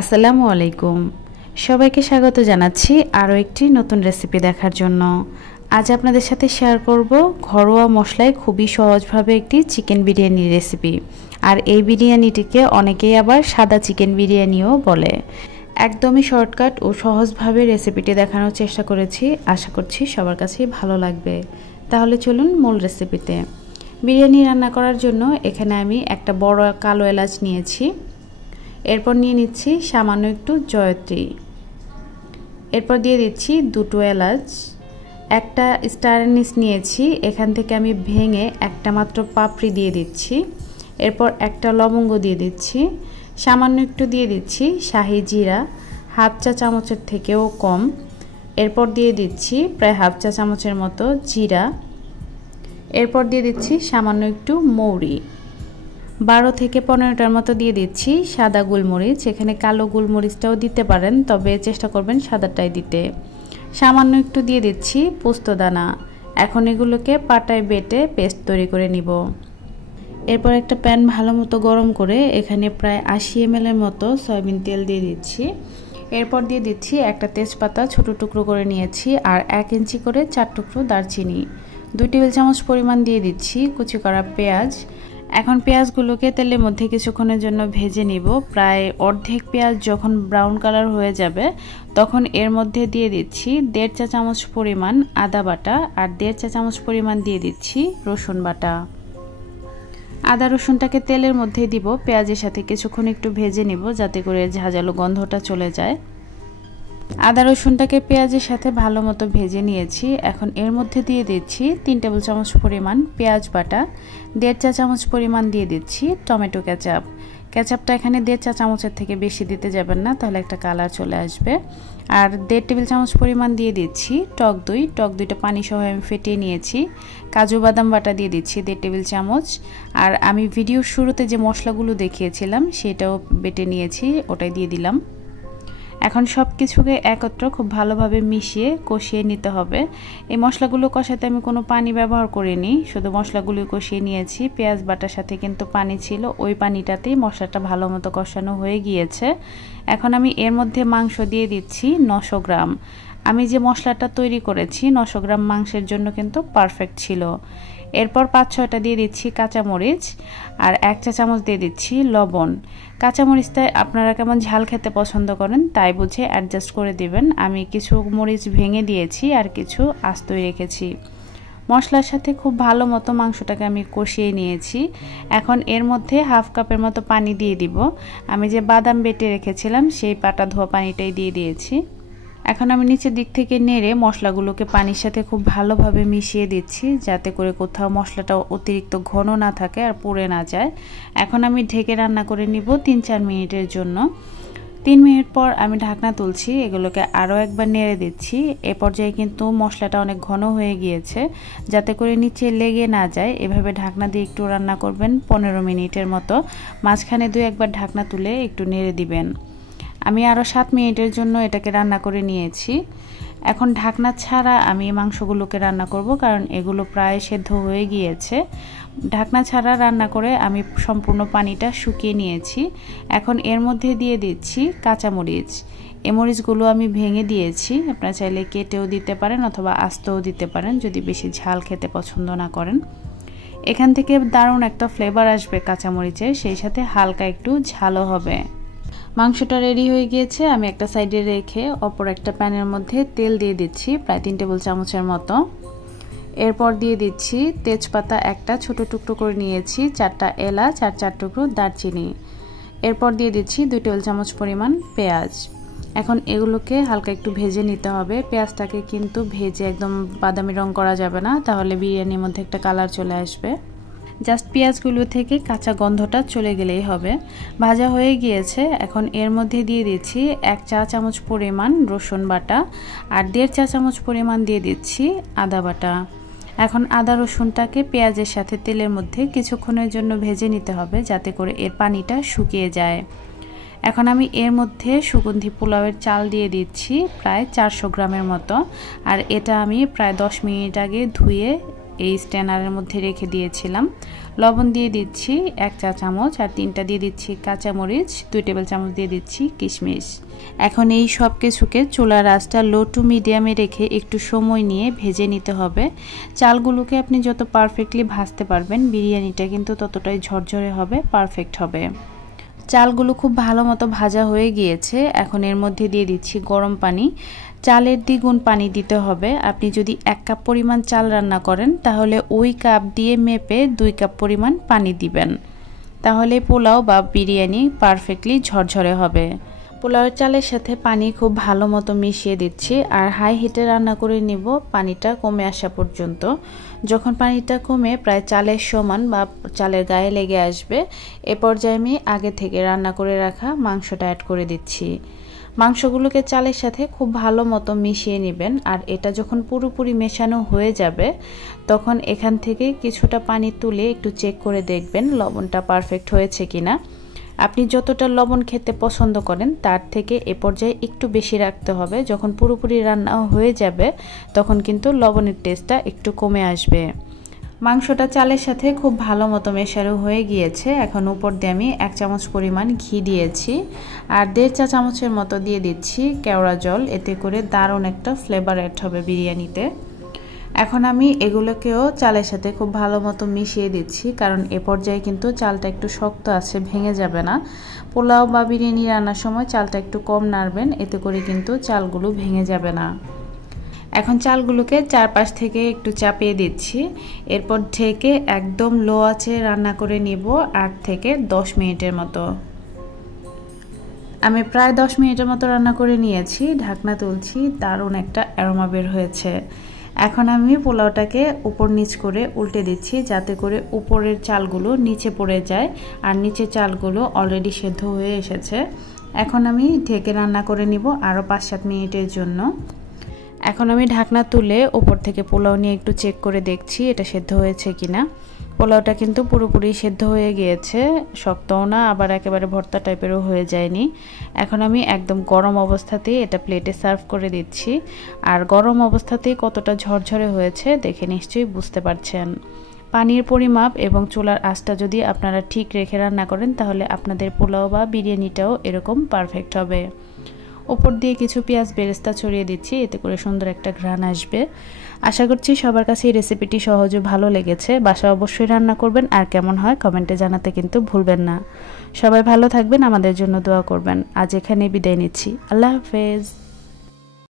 আসসালামু আলাইকুম। সবাইকে স্বাগত জানাচ্ছি আরও একটি নতুন রেসিপি দেখার জন্য। আজ আপনাদের সাথে শেয়ার করব ঘরোয়া মশলায় খুবই সহজভাবে একটি চিকেন বিরিয়ানির রেসিপি। আর এই বিরিয়ানিটিকে অনেকেই আবার সাদা চিকেন বিরিয়ানিও বলে। একদমই শর্টকাট ও সহজভাবে রেসিপিটি দেখানোর চেষ্টা করেছি। আশা করছি সবার কাছেই ভালো লাগবে। তাহলে চলুন মূল রেসিপিতে। বিরিয়ানি রান্না করার জন্য এখানে আমি একটা বড় কালো এলাচ নিয়েছি। এরপর নিয়ে নিচ্ছি সামান্য একটু জয়ত্রী। এরপর দিয়ে দিচ্ছি দুটো এলাচ, একটা স্টার অ্যানিস নিয়েছি, এখান থেকে আমি ভেঙে একটা মাত্র পাপড়ি দিয়ে দিচ্ছি। এরপর একটা লবঙ্গ দিয়ে দিচ্ছি, সামান্য একটু দিয়ে দিচ্ছি শাহি জিরা, হাফ চা চামচের থেকেও কম। এরপর দিয়ে দিচ্ছি প্রায় হাফ চা চামচের মতো জিরা। এরপর দিয়ে দিচ্ছি সামান্য একটু মৌরি। 12 থেকে 15টার মতো দিয়ে দিচ্ছি সাদা গোলমরিচ। এখানে কালো গোলমরিচটাও দিতে পারেন, তবে চেষ্টা করবেন সাদাটাই দিতে। সামান্য একটু দিয়ে দিচ্ছি পোস্তদানা। এখন এগুলোকে পাটায় বেটে পেস্ট তৈরি করে নিব। এরপর একটা প্যান ভালো মতো গরম করে এখানে প্রায় 80 ml এর মতো সয়াবিন তেল দিয়ে দিচ্ছি। এরপর দিয়ে দিচ্ছি একটা তেজপাতা ছোট টুকরো করে নিয়েছি, আর 1 ইঞ্চি করে 4 টুকরো দারচিনি। 2 টেবিল চামচ পরিমাণ দিয়ে দিচ্ছি কুচি করা পেঁয়াজ। এখন পেঁয়াজগুলোকে তেলের মধ্যে কিছুক্ষণের জন্য ভেজে নিব। প্রায় অর্ধেক পেঁয়াজ যখন ব্রাউন কালার হয়ে যাবে তখন এর মধ্যে দিয়ে দিচ্ছি 1.5 চা চামচ পরিমাণ আদা বাটা, আর 1.5 চা চামচ পরিমাণ দিয়ে দিচ্ছি রসুন বাটা। আদা রসুনটাকে তেলের মধ্যে দিব, পেঁয়াজের সাথে কিছুক্ষণ একটু ভেজে নিব যাতে করে ঝাঁঝালো গন্ধটা চলে যায়। আদা রসুনটাকে পেঁয়াজের সাথে ভালো মতো ভেজে নিয়েছি। এখন এর মধ্যে দিয়ে দিচ্ছি 3 টেবিল চামচ পরিমাণ পেঁয়াজ বাটা, 1.5 চা চামচ পরিমাণ দিয়ে দিচ্ছি টমেটো কেচাপ। কেচাপটা এখানে 1.5 চা চামচের থেকে বেশি দিতে যাবেন না, তাহলে একটা কালার চলে আসবে। আর 1.5 টেবিল চামচ পরিমাণ দিয়ে দিচ্ছি টক দই। টক দইটা পানি সহ আমি ফেটিয়ে নিয়েছি। কাজু বাদাম বাটা দিয়ে দিচ্ছি 1.5 টেবিল চামচ। আর আমি ভিডিওর শুরুতে যে মশলাগুলো দেখিয়েছিলাম সেটাও বেটে নিয়েছি, ওটাই দিয়ে দিলাম। এখন সব কিছুকে একত্র খুব ভালোভাবে মিশিয়ে কষিয়ে নিতে হবে। এই মশলাগুলো কষাতে আমি কোনো পানি ব্যবহার করিনি, শুধু মশলাগুলো কষিয়ে নিয়েছি। পেঁয়াজ বাটার সাথে কিন্তু পানি ছিল, ওই পানিটাতেই মশলাটা ভালো মতো কষানো হয়ে গিয়েছে। এখন আমি এর মধ্যে মাংস দিয়ে দিচ্ছি 900 গ্রাম। আমি যে মশলাটা তৈরি করেছি 900 গ্রাম মাংসের জন্য কিন্তু পারফেক্ট ছিল। এরপর 5-6টা দিয়ে দিচ্ছি কাঁচামরিচ, আর 1 চা চামচ দিয়ে দিচ্ছি লবণ। কাঁচামরিচটা আপনারা কেমন ঝাল খেতে পছন্দ করেন তাই বুঝে অ্যাডজাস্ট করে দিবেন। আমি কিছু মরিচ ভেঙে দিয়েছি আর কিছু আস্তই রেখেছি। মশলার সাথে খুব ভালো মতো মাংসটাকে আমি কষিয়ে নিয়েছি। এখন এর মধ্যে হাফ কাপের মতো পানি দিয়ে দিব। আমি যে বাদাম বেটে রেখেছিলাম সেই পাটা ধোয়া পানিটাই দিয়ে দিয়েছি। এখন আমি নিচের দিক থেকে নেড়ে মশলাগুলোকে পানির সাথে খুব ভালোভাবে মিশিয়ে দিচ্ছি, যাতে করে কোথাও মশলাটা অতিরিক্ত ঘন না থাকে আর পুড়ে না যায়। এখন আমি ঢেকে রান্না করে নিব 3-4 মিনিটের জন্য। 3 মিনিট পর আমি ঢাকনা তুলছি, এগুলোকে আরও একবার নেড়ে দিচ্ছি। এ পর্যায়ে কিন্তু মশলাটা অনেক ঘন হয়ে গিয়েছে, যাতে করে নিচে লেগে না যায় এভাবে ঢাকনা দিয়ে একটু রান্না করবেন 15 মিনিটের মতো। মাঝখানে 2-1বার ঢাকনা তুলে একটু নেড়ে দিবেন। আমি আরও 7 মিনিটের জন্য এটাকে রান্না করে নিয়েছি। এখন ঢাকনা ছাড়া আমি মাংসগুলোকে রান্না করব, কারণ এগুলো প্রায় সেদ্ধ হয়ে গিয়েছে। ঢাকনা ছাড়া রান্না করে আমি সম্পূর্ণ পানিটা শুকিয়ে নিয়েছি। এখন এর মধ্যে দিয়ে দিচ্ছি কাঁচামরিচ। এই মরিচগুলো আমি ভেঙে দিয়েছি, আপনারা চাইলে কেটেও দিতে পারেন অথবা আস্তও দিতে পারেন যদি বেশি ঝাল খেতে পছন্দ না করেন। এখান থেকে দারুণ একটা ফ্লেভার আসবে কাঁচামরিচের, সেই সাথে হালকা একটু ঝালও হবে। মাংসটা রেডি হয়ে গিয়েছে। আমি একটা সাইডে রেখে অপর একটা প্যানের মধ্যে তেল দিয়ে দিচ্ছি প্রায় 3 টেবিল চামচের মতো। এরপর দিয়ে দিচ্ছি তেজপাতা একটা ছোট টুকরো করে নিয়েছি, 4টা এলাচ আর 4 টুকরো দারচিনি। এরপর দিয়ে দিচ্ছি 2 টেবিল চামচ পরিমাণ পেঁয়াজ। এখন এগুলোকে হালকা একটু ভেজে নিতে হবে। পেঁয়াজটাকে কিন্তু ভেজে একদম বাদামি রং করা যাবে না, তাহলে বিরিয়ানির মধ্যে একটা কালার চলে আসবে। জাস্ট পেঁয়াজগুলো থেকে কাঁচা গন্ধটা চলে গেলেই হবে। ভাজা হয়ে গিয়েছে। এখন এর মধ্যে দিয়ে দিচ্ছি 1 চা চামচ পরিমাণ রসুন বাটা, আর 1.5 চা চামচ পরিমাণ দিয়ে দিচ্ছি আদা বাটা। এখন আদা রসুনটাকে পেঁয়াজের সাথে তেলের মধ্যে কিছুক্ষণের জন্য ভেজে নিতে হবে, যাতে করে এর পানিটা শুকিয়ে যায়। এখন আমি এর মধ্যে সুগন্ধি পোলাওয়ের চাল দিয়ে দিচ্ছি প্রায় 400 গ্রামের মতো, আর এটা আমি প্রায় 10 মিনিট আগে ধুয়ে এই স্ট্যানারের মধ্যে রেখে দিয়েছিলাম। লবণ দিয়ে দিচ্ছি 1 চা চামচ, আর 3টা দিয়ে দিচ্ছি কাঁচামরিচ, 2 টেবিল চামচ দিয়ে দিচ্ছি কিশমিশ। এখন এই সব কিছুকে চুলার আঁচটা লো টু মিডিয়ামে রেখে একটু সময় নিয়ে ভেজে নিতে হবে। চালগুলোকে আপনি যত পারফেক্টলি ভাজতে পারবেন, বিরিয়ানিটা কিন্তু ততটাই ঝরঝরে হবে, পারফেক্ট হবে। চালগুলো খুব ভালো মতো ভাজা হয়ে গিয়েছে। এখন এর মধ্যে দিয়ে দিচ্ছি গরম পানি। চালের দ্বিগুণ পানি দিতে হবে। আপনি যদি 1 কাপ পরিমাণ চাল রান্না করেন তাহলে ওই কাপ দিয়ে মেপে 2 কাপ পরিমাণ পানি দিবেন, তাহলে পোলাও বা বিরিয়ানি পারফেক্টলি ঝরঝরে হবে। পোলাওয়ের চালের সাথে পানি খুব ভালো মতো মিশিয়ে দিচ্ছি, আর হাই হিটে রান্না করে নিব পানিটা কমে আসা পর্যন্ত। যখন পানিটা কমে প্রায় চালের সমান বা চালের গায়ে লেগে আসবে, এ পর্যায়ে আমি আগে থেকে রান্না করে রাখা মাংসটা অ্যাড করে দিচ্ছি। মাংসগুলোকে চালের সাথে খুব ভালো মতো মিশিয়ে নেবেন, আর এটা যখন পুরোপুরি মেশানো হয়ে যাবে তখন এখান থেকে কিছুটা পানি তুলে একটু চেক করে দেখবেন লবণটা পারফেক্ট হয়েছে কিনা। আপনি যতটা লবণ খেতে পছন্দ করেন তার থেকে এ পর্যায়ে একটু বেশি রাখতে হবে। যখন পুরোপুরি রান্না হয়ে যাবে তখন কিন্তু লবণের টেস্টটা একটু কমে আসবে। মাংসটা চালের সাথে খুব ভালো মতো মেশানো হয়ে গিয়েছে। এখন উপর দিয়ে আমি 1 চামচ পরিমাণ ঘি দিয়েছি, আর 1.5 চা চামচের মতো দিয়ে দিচ্ছি কেওড়া জল। এতে করে দারুণ একটা ফ্লেভার অ্যাড হবে বিরিয়ানিতে। এখন আমি এগুলোকেও চালের সাথে খুব ভালো মতো মিশিয়ে দিচ্ছি, কারণ এ পর্যায়ে কিন্তু চালটা একটু শক্ত আছে, ভেঙে যাবে না। পোলাও বা বিরিয়ানি রান্নার সময় চালটা একটু কম নাড়বেন, এতে করে কিন্তু চালগুলো ভেঙে যাবে না। এখন চালগুলোকে চারপাশ থেকে একটু চাপিয়ে দিচ্ছি, এরপর ঢেকে একদম লো আঁচে রান্না করে নিব 8 থেকে 10 মিনিটের মতো। আমি প্রায় 10 মিনিটের মতো রান্না করে নিয়েছি। ঢাকনা তুলছি, দারুণ একটা অ্যারোমা বের হয়েছে। এখন আমি পোলাওটাকে উপর নিচ করে উল্টে দিচ্ছি, যাতে করে উপরের চালগুলো নিচে পড়ে যায়, আর নিচের চালগুলো অলরেডি সেদ্ধ হয়ে এসেছে। এখন আমি ঢেকে রান্না করে নিব আরও 5-7 মিনিটের জন্য। এখন আমি ঢাকনা তুলে উপর থেকে পোলাও নিয়ে একটু চেক করে দেখছি এটা সেদ্ধ হয়েছে কিনা। পোলাওটা কিন্তু পুরোপুরি সেদ্ধ হয়ে গিয়েছে, শক্তও না আবার একেবারে ভর্তা টাইপেরও হয়ে যায়নি। এখন আমি একদম গরম অবস্থাতেই এটা প্লেটে সার্ভ করে দিচ্ছি, আর গরম অবস্থাতেই কতটা ঝরঝরে হয়েছে দেখে নিশ্চয়ই বুঝতে পারছেন। পানির পরিমাপ এবং চুলার আঁচটা যদি আপনারা ঠিক রেখে রান্না করেন তাহলে আপনাদের পোলাও বা বিরিয়ানিটাও এরকম পারফেক্ট হবে। উপর দিয়ে কিছু পেঁয়াজ বেরেস্তা ছড়িয়ে দিচ্ছি, এতে করে সুন্দর একটা ঘ্রাণ আসবে। আশা করছি সবার কাছে এই রেসিপিটি সহজ ও ভালো লেগেছে। বাসায় অবশ্যই রান্না করবেন, আর কেমন হয় কমেন্টে জানাতে কিন্তু ভুলবেন না। সবাই ভালো থাকবেন, আমাদের জন্য দোয়া করবেন। আজ এখানে বিদায় নিচ্ছি। আল্লাহ হাফেজ।